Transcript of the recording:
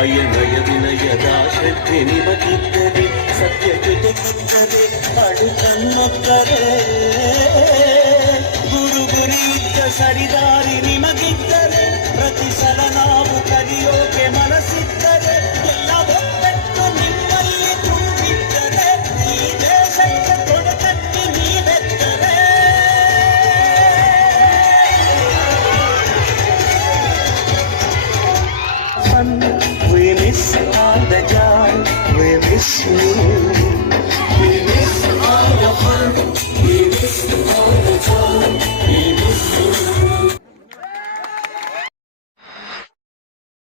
ಅಯ್ಯನಯ ವಿನಯದ ಶ್ರದ್ಧೆ ನಿಮಗಿದ್ದರೆ ಸತ್ಯ ಜೊತೆಗಿದ್ದರೆ ಅಡು ತನ್ನೊತ್ತರೆ ಗುರು ಗುರಿ ಇದ್ದ ಸರಿದಾರಿ ನಿಮಗಿದ್ದರೆ ಪ್ರತಿ ಸಲ ನಾವು ಕಲಿಯೋಕೆ ಮನಸ್ಸಿದ್ದರೆ ಎಲ್ಲ ಒಪ್ಪೆಟ್ಟು ನಿಮ್ಮಲ್ಲಿ ತುಂಬಿದ್ದರೆ ಈ ದೇಶಕ್ಕೆ ತೊಡೆತಟ್ಟಿ ನೀವೆತ್ತರೆ We miss all the joy, we miss you.